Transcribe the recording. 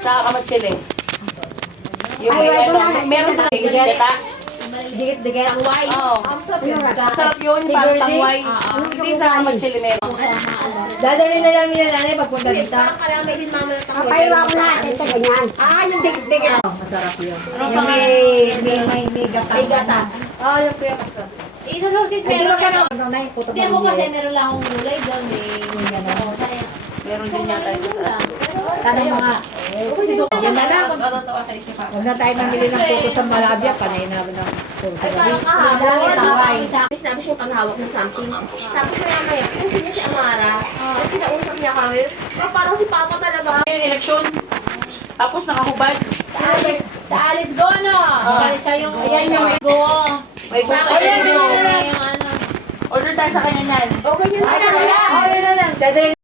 Sa kamatsili. Yung may ano, meron sa kita. Digit-digit ang white. Oo. Masarap yun, parang tangway. Hindi sa kamatsili meron. Dadali na lang nila nanay pagpunta dito. Parang karami din mama na tayo. Kapaywa ko na, ito ganyan. Yung digit-digit. Masarap yun. Ano Yung pa? may gata. May gata. Oo, yung kuya masarap. Isa sosis meron ka na. Hindi ako kasi Hindi meron lang akong gulay doon eh. Meron din yata ito sa Tanong mga. Yan na lang. Huwag na tayo mamili ng puto sa Malabia. Panay na ng puto. Ay parang kahapon. Taway. Sinabi siya yung paghawak ng something. Tapos maya-maya, kasi niya si Amara. Tapos kinausap niya kami. Pero parang si Papa talaga. yung eleksyon. Tapos nakahubad. Sa Alice Go, no? Siya yung Ayan yung Go. may Sa buka. akin yung ano. Order tayo sa kanya yan. Okay, yun. Ay, wala. Ay, wala lang. Dadali